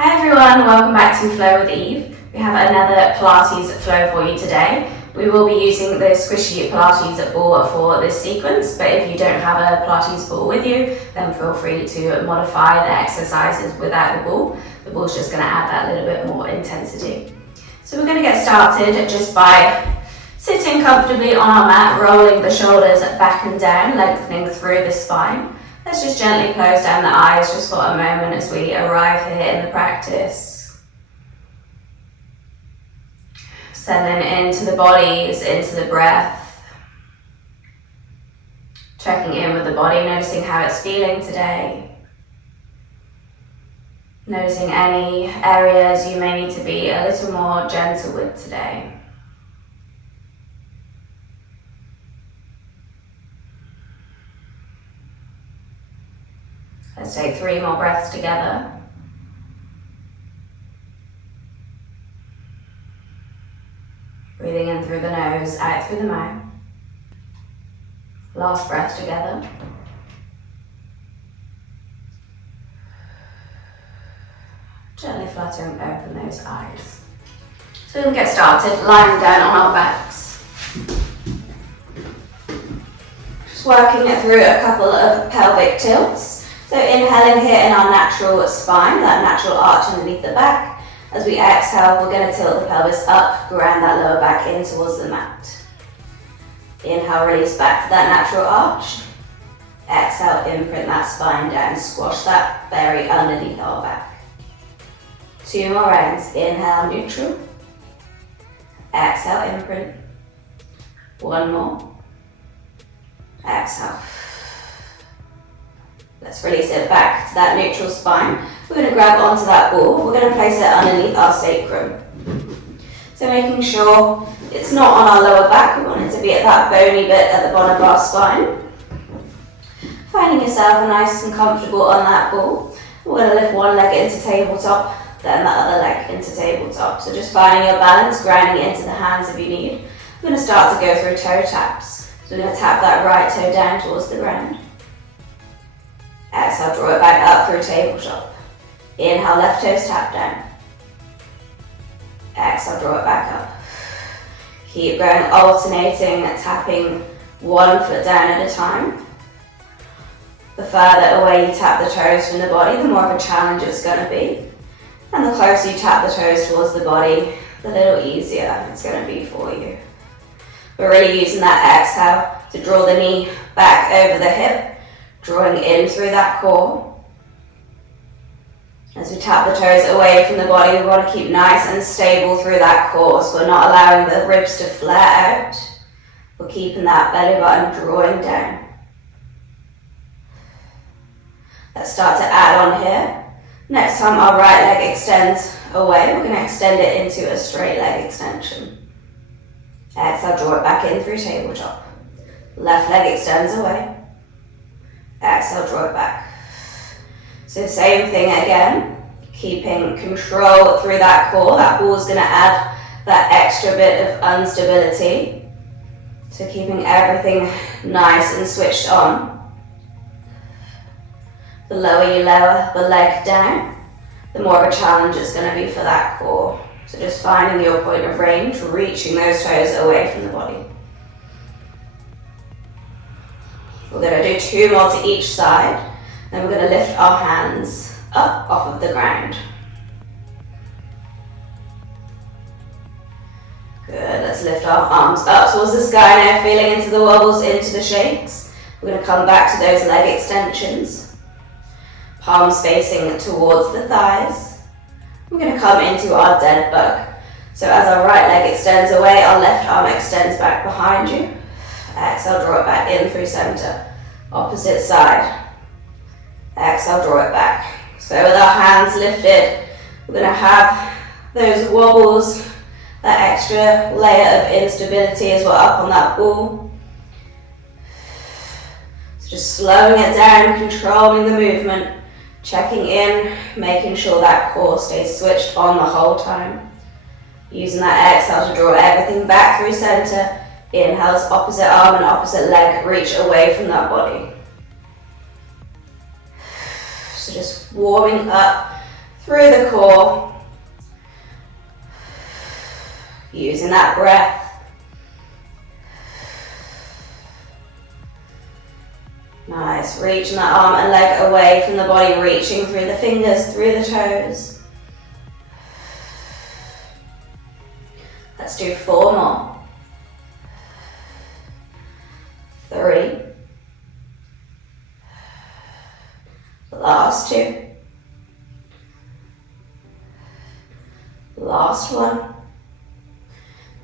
Hi everyone, welcome back to Flow with Eve. We have another Pilates flow for you today. We will be using the squishy Pilates ball for this sequence, but if you don't have a Pilates ball with you, then feel free to modify the exercises without the ball. The ball's just going to add that little bit more intensity. So we're going to get started just by sitting comfortably on our mat, rolling the shoulders back and down, lengthening through the spine. Let's just gently close down the eyes just for a moment as we arrive here in the practice. Settling into the bodies, into the breath. Checking in with the body, noticing how it's feeling today. Noticing any areas you may need to be a little more gentle with today. Let's take 3 more breaths together. Breathing in through the nose, out through the mouth. Last breath together. Gently fluttering open those eyes. So we can get started lying down on our backs. Just working it through a couple of pelvic tilts. So inhaling here in our natural spine, that natural arch underneath the back. As we exhale, we're going to tilt the pelvis up, ground that lower back in towards the mat. Inhale, release back to that natural arch. Exhale, imprint that spine down, squash that belly underneath our back. 2 more rounds. Inhale, neutral. Exhale, imprint. 1 more. Exhale. Let's release it back to that neutral spine. We're going to grab onto that ball. We're going to place it underneath our sacrum. So making sure it's not on our lower back. We want it to be at that bony bit at the bottom of our spine. Finding yourself nice and comfortable on that ball. We're going to lift one leg into tabletop, then the other leg into tabletop. So just finding your balance, grounding into the hands if you need. We're going to start to go through toe taps. So we're going to tap that right toe down towards the ground. Exhale, draw it back up through tabletop. Inhale, left toes tap down. Exhale, draw it back up. Keep going, alternating, tapping 1 foot down at a time. The further away you tap the toes from the body, the more of a challenge it's going to be. And the closer you tap the toes towards the body, the little easier it's going to be for you. We're really using that exhale to draw the knee back over the hip. Drawing in through that core. As we tap the toes away from the body, we want to keep nice and stable through that core. So we're not allowing the ribs to flare out. We're keeping that belly button drawing down. Let's start to add on here. Next time our right leg extends away, we're going to extend it into a straight leg extension. Exhale, draw it back in through tabletop. Left leg extends away. Exhale, draw it back. So same thing again, keeping control through that core. That ball is going to add that extra bit of instability. So keeping everything nice and switched on. The lower you lower the leg down, the more of a challenge it's going to be for that core. So just finding your point of range, reaching those toes away from the body. We're going to do 2 more to each side. Then we're going to lift our hands up off of the ground. Good, let's lift our arms up towards the sky now, feeling into the wobbles, into the shakes. We're going to come back to those leg extensions. Palms facing towards the thighs. We're going to come into our dead bug. So as our right leg extends away, our left arm extends back behind you. Exhale, draw it back in through center. Opposite side. Exhale, draw it back. So with our hands lifted, we're going to have those wobbles, that extra layer of instability as we're up on that ball. So just slowing it down, controlling the movement, checking in, making sure that core stays switched on the whole time. Using that exhale to draw everything back through center. Inhales, opposite arm and opposite leg reach away from that body. So just warming up through the core. Using that breath. Nice, reaching that arm and leg away from the body, reaching through the fingers, through the toes. Let's do 4 more. 3. Last 2. Last 1.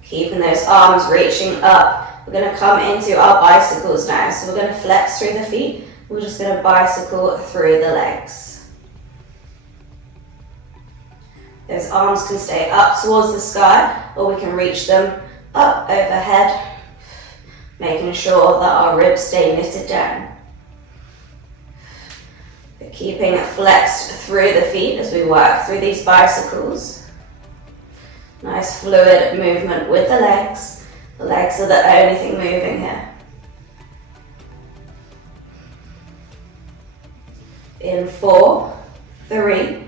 Keeping those arms reaching up. We're going to come into our bicycles now. So we're going to flex through the feet. We're just going to bicycle through the legs. Those arms can stay up towards the sky, or we can reach them up overhead, making sure that our ribs stay knitted down. But keeping flexed through the feet as we work through these bicycles. Nice fluid movement with the legs. The legs are the only thing moving here. In 4, 3,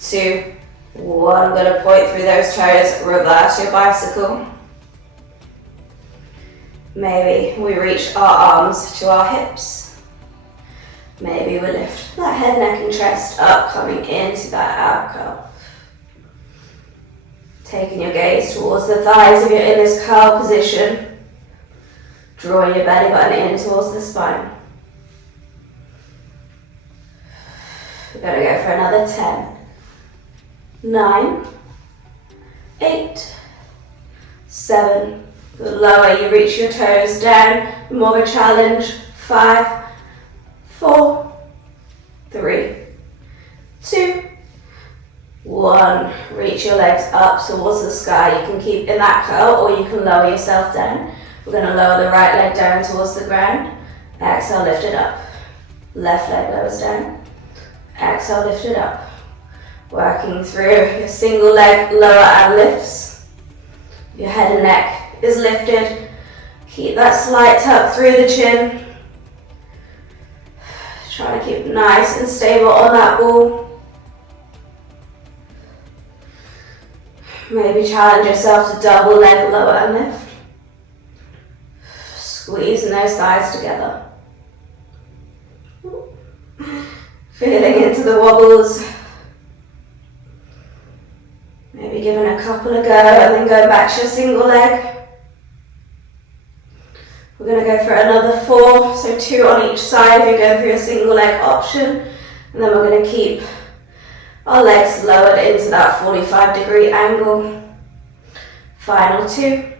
2, 1. I'm going to point through those toes, reverse your bicycle. Maybe we reach our arms to our hips. Maybe we lift that head, neck and chest up, coming into that out curl. Taking your gaze towards the thighs if you're in this curl position. Drawing your belly button in towards the spine. We're going to go for another 10. 9, 8, 7. The lower you reach your toes down, the more of a challenge. 5, 4, 3, 2, 1. Reach your legs up towards the sky. You can keep in that curl or you can lower yourself down. We're going to lower the right leg down towards the ground. Exhale, lift it up. Left leg lowers down. Exhale, lift it up. Working through your single leg lower and lifts. Your head and neck is lifted. Keep that slight tuck through the chin. Trying to keep nice and stable on that ball. Maybe challenge yourself to double leg lower and lift. Squeezing those thighs together. Feeling into the wobbles. Maybe giving a couple a go and then go back to your single leg. We're going to go for another 4, so 2 on each side if you're going for your single leg option. And then we're going to keep our legs lowered into that 45-degree angle. Final 2.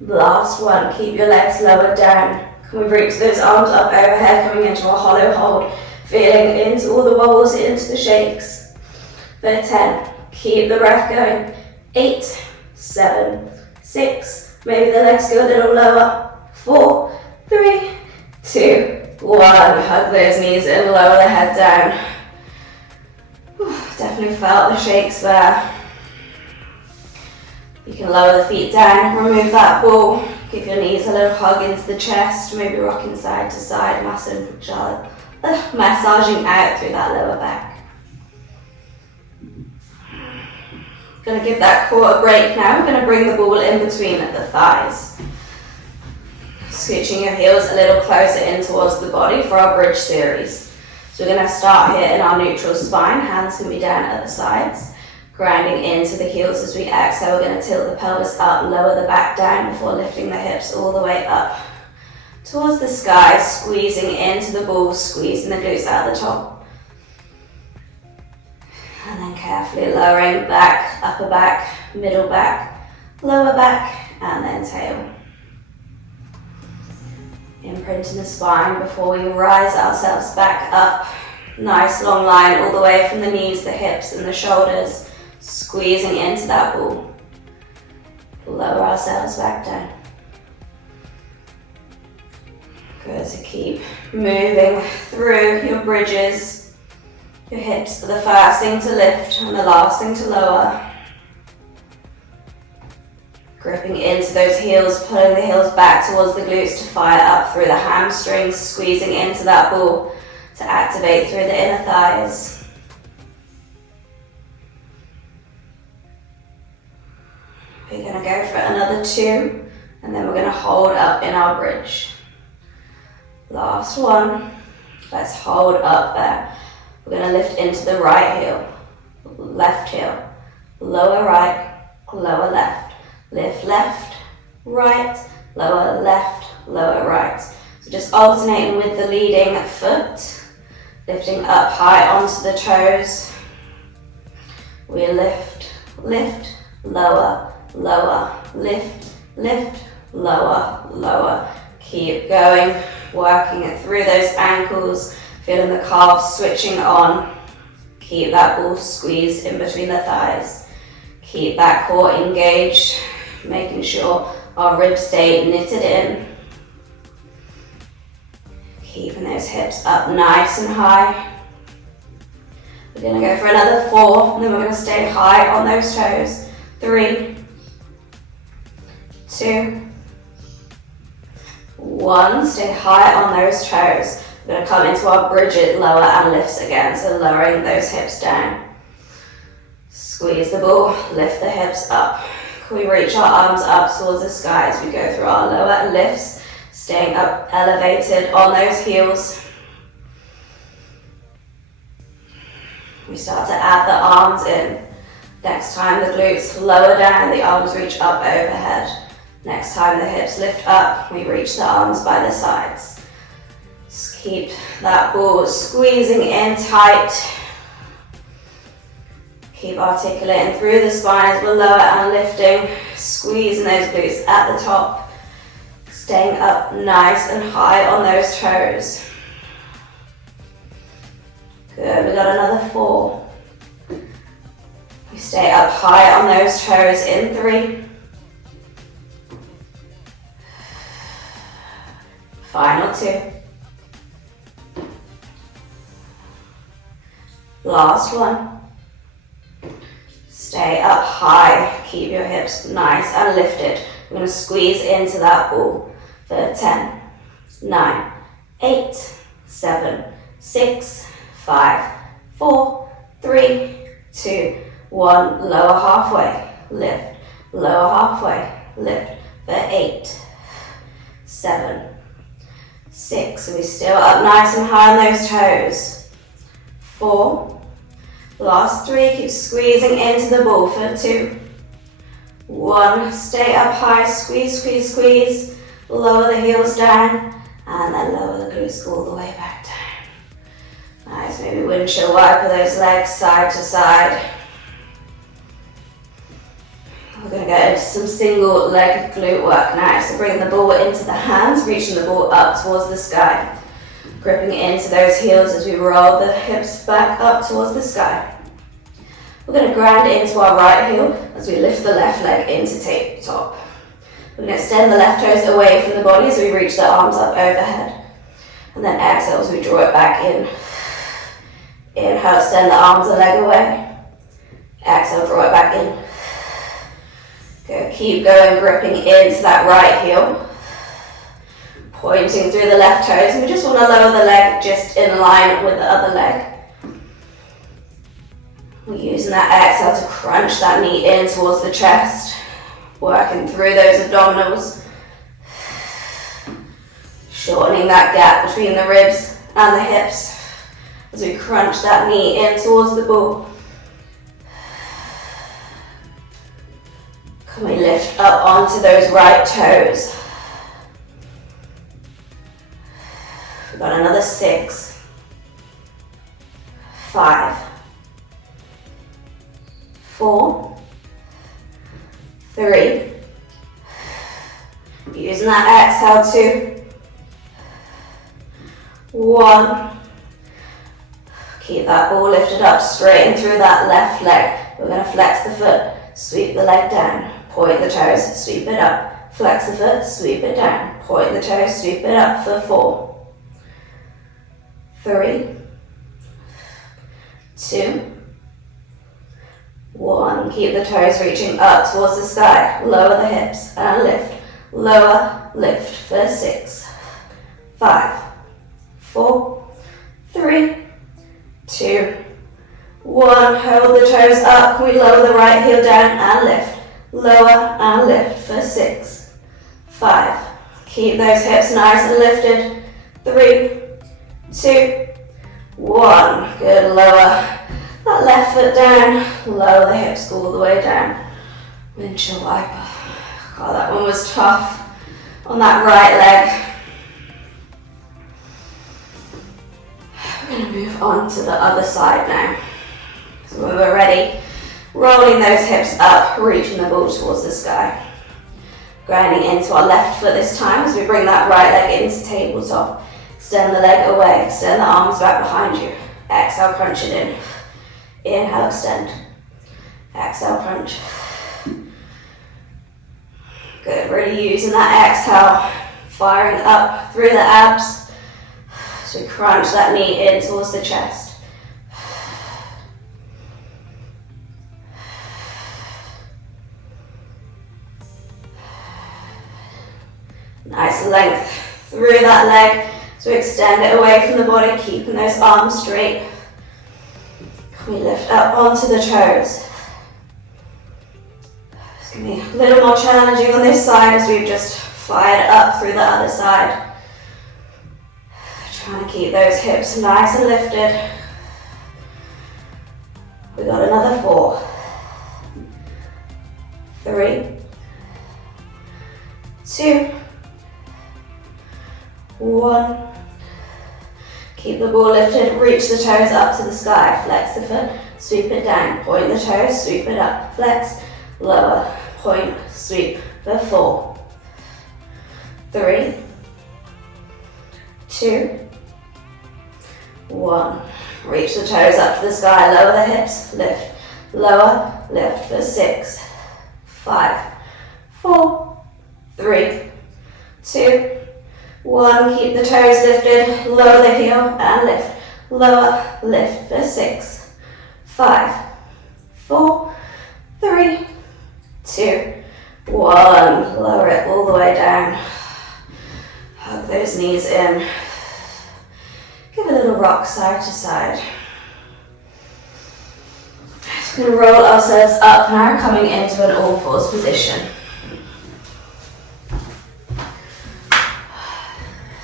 Last 1, keep your legs lowered down. Can we reach those arms up overhead, coming into a hollow hold, feeling into all the wobbles, into the shakes. For 10, keep the breath going. 8, 7, 6, maybe the legs go a little lower. 4, 3, 2, 1. Hug those knees in, lower the head down. Definitely felt the shakes there. You can lower the feet down, remove that ball, give your knees a little hug into the chest, maybe rocking side to side, massaging out through that lower back. Going to give that core a break now. We're going to bring the ball in between the thighs. Scooching your heels a little closer in towards the body for our bridge series. So we're going to start here in our neutral spine. Hands can be down at the sides. Grounding into the heels as we exhale. We're going to tilt the pelvis up, lower the back down before lifting the hips all the way up towards the sky, squeezing into the ball, squeezing the glutes out the top. And then carefully lowering back, upper back, middle back, lower back, and then tail. Imprinting the spine before we rise ourselves back up. Nice long line all the way from the knees, the hips, and the shoulders. Squeezing into that ball. Lower ourselves back down. Good, so keep moving through your bridges. Your hips are the first thing to lift and the last thing to lower. Gripping into those heels, pulling the heels back towards the glutes to fire up through the hamstrings, squeezing into that ball. to activate through the inner thighs. We're going to go for another 2, and then we're going to hold up in our bridge. Last one. Let's hold up there. We're going to lift into the right heel, left heel, lower right, lower left, lift left, right, lower left, lower right. So just alternating with the leading foot, lifting up high onto the toes. We lift, lift, lower, lower, lift, lift, lower, lower. Keep going, working it through those ankles, feeling the calves switching on. Keep that ball squeezed in between the thighs. Keep that core engaged, making sure our ribs stay knitted in. Keeping those hips up nice and high. We're going to go for another 4, and then we're going to stay high on those toes. 3, 2, 1. Stay high on those toes. We're going to come into our Bridget lower and lifts again, so lowering those hips down. Squeeze the ball, lift the hips up. Can we reach our arms up towards the sky as we go through our lower lifts, staying up elevated on those heels. We start to add the arms in. Next time the glutes lower down, the arms reach up overhead. Next time the hips lift up, we reach the arms by the sides. Just keep that ball squeezing in tight. Keep articulating through the spine as we're lower and lifting, squeezing those glutes at the top, staying up nice and high on those toes. Good, we got another 4. We stay up high on those toes in 3. Final 2. Last one. Stay up high, keep your hips nice and lifted. We're going to squeeze into that ball for 10, 9, 8, 7, 6, 5, 4, 3, 2, 1. Lower halfway, lift, lower halfway, lift for 8, 7, 6. So we're still up nice and high on those toes. 4. Last 3, keep squeezing into the ball for 2, 1. Stay up high, squeeze, squeeze, squeeze. Lower the heels down, and then lower the glutes all the way back down. Nice, maybe windshield wiper those legs side to side. We're going to go into some single leg glute work now. So bring the ball into the hands, reaching the ball up towards the sky. Gripping into those heels as we roll the hips back up towards the sky. We're going to ground into our right heel as we lift the left leg into tabletop. We're going to extend the left toes away from the body as we reach the arms up overhead. And then exhale as we draw it back in. Inhale, extend the arms and leg away. Exhale, draw it back in. Go, keep going, gripping into that right heel. Pointing through the left toes, and we just want to lower the leg just in line with the other leg. We're using that exhale to crunch that knee in towards the chest, working through those abdominals, shortening that gap between the ribs and the hips as we crunch that knee in towards the ball. Can we lift up onto those right toes? We've got another 6, 5, 4, 3. Using that exhale, 2, 1. Keep that ball lifted up, straighten through that left leg. We're going to flex the foot, sweep the leg down, point the toes, sweep it up. Flex the foot, sweep it down, point the toes, sweep it up for 4. 3, 2, 1. Keep the toes reaching up towards the sky. Lower the hips and lift. Lower, lift for 6, 5, 4, 3, toes up. Can we lower the right heel down and lift? Lower and lift for 6, 5. Keep those hips nice and lifted. 3, 2, 1. Good, lower that left foot down. Lower the hips all the way down. Windshield wiper. God, that one was tough on that right leg. We're going to move on to the other side now. So when we're ready, rolling those hips up, reaching the ball towards the sky. Grounding into our left foot this time as we bring that right leg into tabletop. Extend the leg away, extend the arms back behind you. Exhale, crunch it in. Inhale, extend. Exhale, crunch. Good, really using that exhale, firing up through the abs. So we crunch that knee in towards the chest. Nice length through that leg. So extend it away from the body, keeping those arms straight. Can we lift up onto the toes? It's going to be a little more challenging on this side as we've just fired up through the other side. Trying to keep those hips nice and lifted. We got another 4, 3, 2, 1. Keep the ball lifted, reach the toes up to the sky, flex the foot, sweep it down, point the toes, sweep it up, flex, lower, point, sweep, for 4, 3, 2, 1. Reach the toes up to the sky, lower the hips, lift, lower, lift for 6, 5, 4, 3, 2, 1. Keep the toes lifted, lower the heel and lift, lower, lift for 6, 5, 4, 3, 2, 1. Lower it all the way down. Hug those knees in. Give a little rock side to side. So we're going to roll ourselves up now, coming into an all fours position.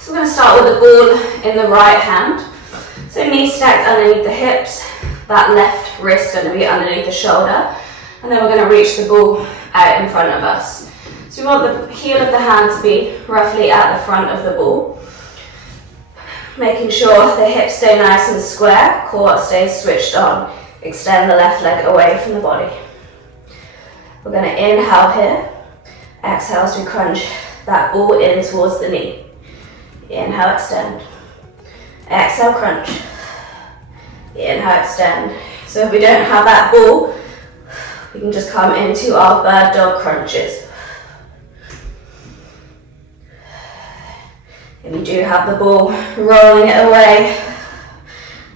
So we're going to start with the ball in the right hand. So knees stacked underneath the hips, that left wrist going to be underneath the shoulder, and then we're going to reach the ball out in front of us. So we want the heel of the hand to be roughly at the front of the ball. Making sure the hips stay nice and square, core stays switched on. Extend the left leg away from the body. We're going to inhale here. Exhale as we crunch that ball in towards the knee. Inhale, extend. Exhale, crunch. Inhale, extend. So if we don't have that ball, we can just come into our bird dog crunches. If you do have the ball, rolling it away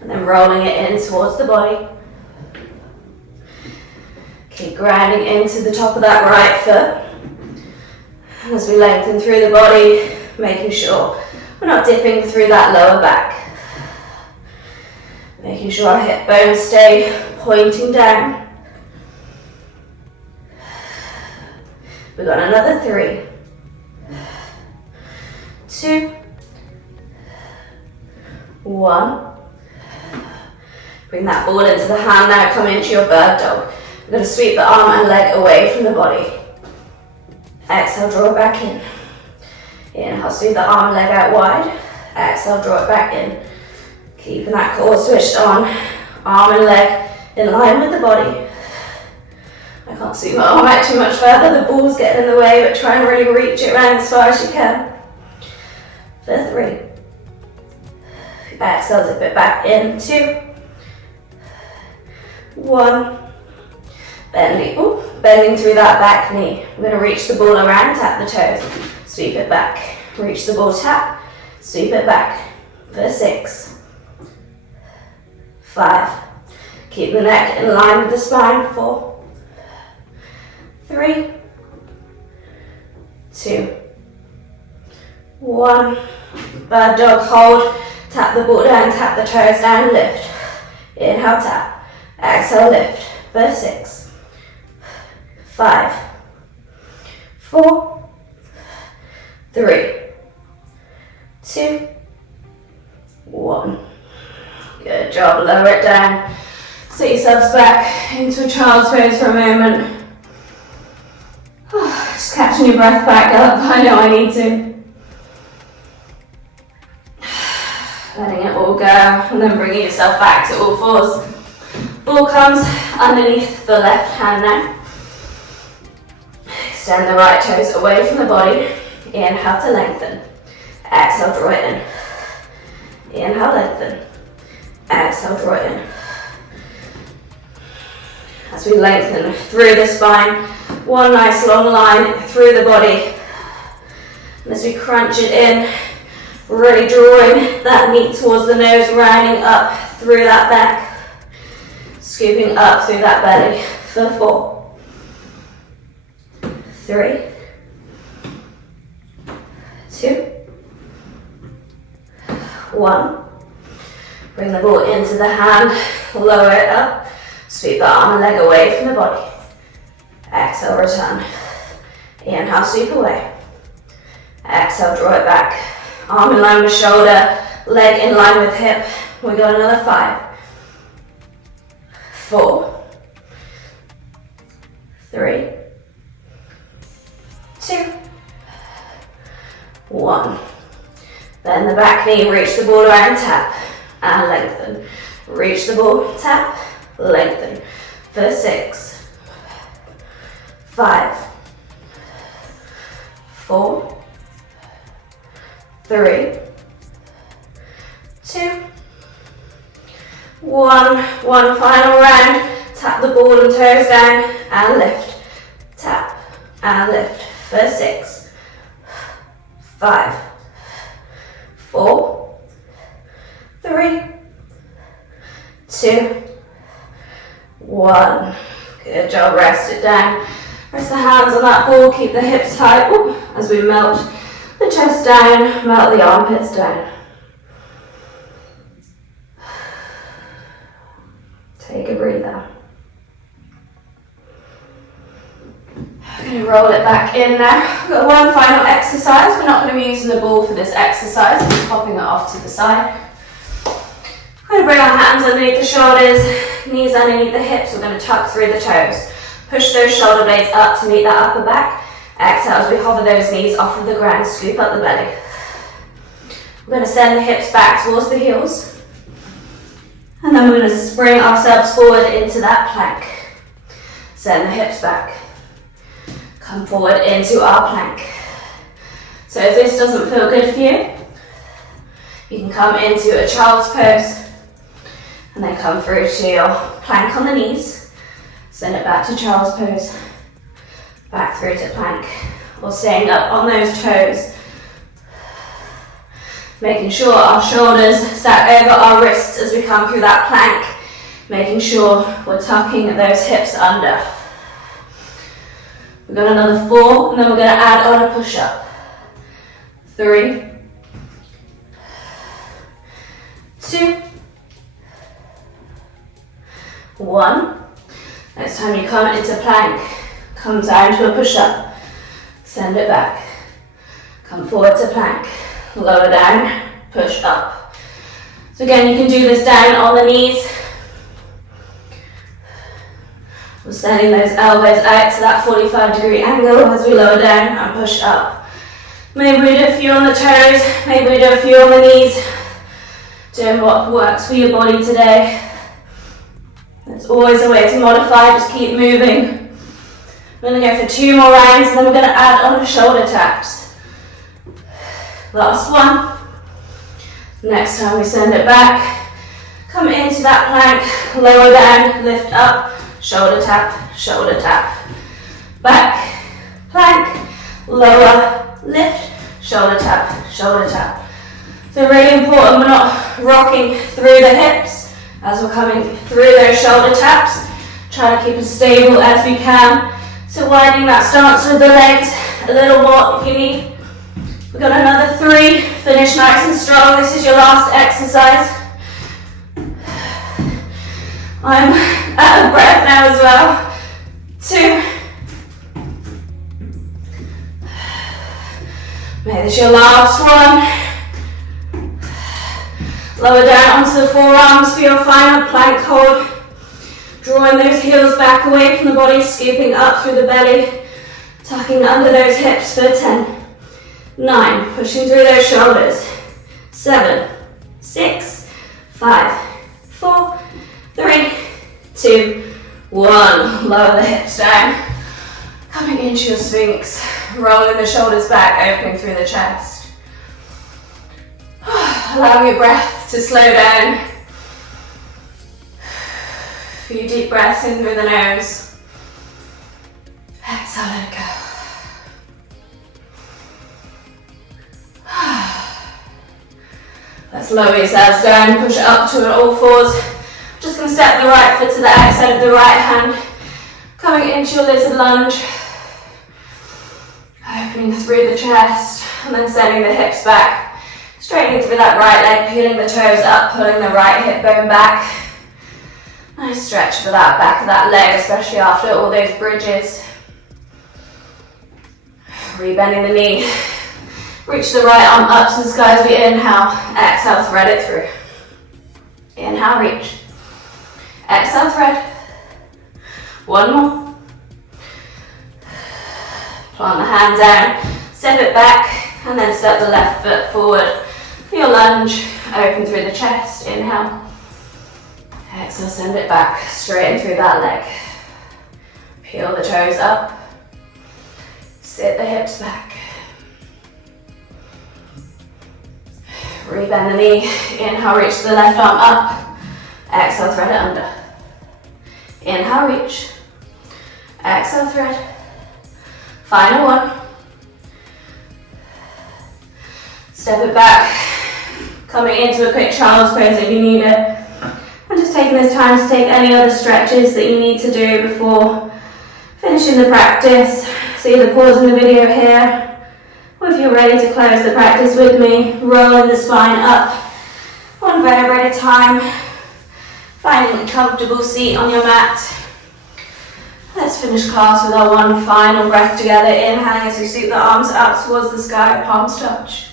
and then rolling it in towards the body. Keep grounding into the top of that right foot. And as we lengthen through the body, making sure we're not dipping through that lower back. Making sure our hip bones stay pointing down. We've got another 3, 2, 1. Bring that ball into the hand now, come into your bird dog. We're going to sweep the arm and leg away from the body. Exhale, draw it back in. Inhale, sweep the arm and leg out wide. Exhale, draw it back in. Keeping that core switched on. Arm and leg in line with the body. I can't sweep my arm out too much further, the ball's getting in the way, but try and really reach it around as far as you can. For 3. Exhale, zip it back in. 2, 1. Bending through that back knee. We're going to reach the ball around, tap the toes, sweep it back. Reach the ball, tap, sweep it back. For 6, 5. Keep the neck in line with the spine. 4, 3, 2, 1. Bird dog, hold. Tap the ball down, tap the toes down, lift. Inhale, tap. Exhale, lift. for 6, 5, 4, 3, 2, 1. Good job, lower it down. Sit yourselves back into a child's pose for a moment. Just catching your breath back up, I know I need to. Letting it all go, and then bringing yourself back to all fours. Ball comes underneath the left hand now. Extend the right toes away from the body. Inhale to lengthen. Exhale, draw it in. Inhale, lengthen. Exhale, draw it in. As we lengthen through the spine, one nice long line through the body. And as we crunch it in, really drawing that meat towards the nose, rounding up through that back, scooping up through that belly for 4, 3, 2, 1. Bring the ball into the hand, lower it up, sweep the arm and leg away from the body. Exhale, return. Inhale, sweep away. Exhale, draw it back. Arm in line with shoulder, leg in line with hip. We got another 5, 4, 3, 2, 1. Bend the back knee, reach the ball around, tap, and lengthen. Reach the ball, tap, lengthen. For 6, 5, 4, 3, 2, 1. One final round. Tap the ball and toes down and lift. Tap and lift for 6, 5, 4, 3, 2, 1. Good job, rest it down. Rest the hands on that ball, keep the hips tight. Ooh, as we melt the chest down, melt the armpits down. Take a breather. I'm going to roll it back in now. We've got one final exercise. We're not going to be using the ball for this exercise. I'm just popping it off to the side. We're going to bring our hands underneath the shoulders, knees underneath the hips. We're going to tuck through the toes. Push those shoulder blades up to meet that upper back. Exhale as we hover those knees off of the ground, scoop up the belly. We're going to send the hips back towards the heels. And then we're going to spring ourselves forward into that plank. Send the hips back. Come forward into our plank. So if this doesn't feel good for you, you can come into a child's pose and then come through to your plank on the knees. Send it back to child's pose. Back through to plank, or staying up on those toes. Making sure our shoulders stack over our wrists as we come through that plank. Making sure we're tucking those hips under. We've got another 4, and then we're going to add on a push-up. 3, 2, 1. Next time you come into plank, come down to a push-up, send it back, come forward to plank, lower down, push up. So again, you can do this down on the knees. We're sending those elbows out to that 45-degree angle as we lower down and push up. Maybe we do a few on the toes, maybe we do a few on the knees. Doing what works for your body today. There's always a way to modify, just keep moving. We're going to go for 2 more rounds and then we're going to add on the shoulder taps. Last one. Next time we send it back. Come into that plank, lower down, lift up, shoulder tap, back, plank, lower, lift, shoulder tap, shoulder tap. So really important we're not rocking through the hips as we're coming through those shoulder taps. Try to keep as stable as we can. So widening that stance with the legs a little more if you need. We've got another 3. Finish nice and strong. This is your last exercise. I'm Out of breath now as well. 2. Make this your last one. Lower down onto the forearms for your final plank hold. Drawing those heels back away from the body, scooping up through the belly, tucking under those hips for 10. 9, pushing through those shoulders. 7, 6, 5, 4, 3, 2, 1. Lower the hips down. Coming into your Sphinx, rolling the shoulders back, opening through the chest. Allowing your breath to slow down. A few deep breaths in through the nose. Exhale, let it go. Let's lower yourselves down, push up to all fours. Just going to step the right foot to the outside of the right hand. Coming into your lizard lunge. Opening through the chest and then sending the hips back. Straightening through that right leg, peeling the toes up, pulling the right hip bone back. Nice stretch for that back of that leg, especially after all those bridges. Rebending the knee. Reach the right arm up to the sky as we inhale. Exhale, thread it through. Inhale, reach. Exhale, thread. One more. Plant the hand down. Step it back and then step the left foot forward for your lunge. Open through the chest. Inhale. Exhale, send it back. Straighten through that leg. Peel the toes up. Sit the hips back. Rebend the knee. Inhale, reach the left arm up. Exhale, thread it under. Inhale, reach. Exhale, thread. Final one. Step it back. Coming into a quick child's pose if you need it. And just taking this time to take any other stretches that you need to do before finishing the practice. So either pausing the video here, or if you're ready to close the practice with me, rolling the spine up, one vertebra at a time, finding a comfortable seat on your mat. Let's finish class with our one final breath together. Inhaling as we sweep the arms up towards the sky, palms touch.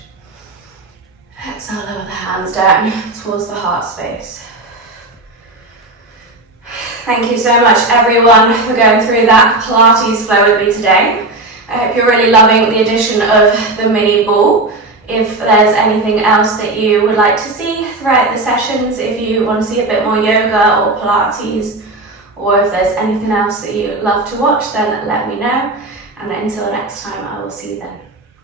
Exhale, lower the hands down towards the heart space. Thank you so much everyone for going through that Pilates flow with me today. I hope you're really loving the addition of the mini ball. If there's anything else that you would like to see throughout the sessions, if you want to see a bit more yoga or Pilates, or if there's anything else that you'd love to watch, then let me know. And until next time, I will see you then.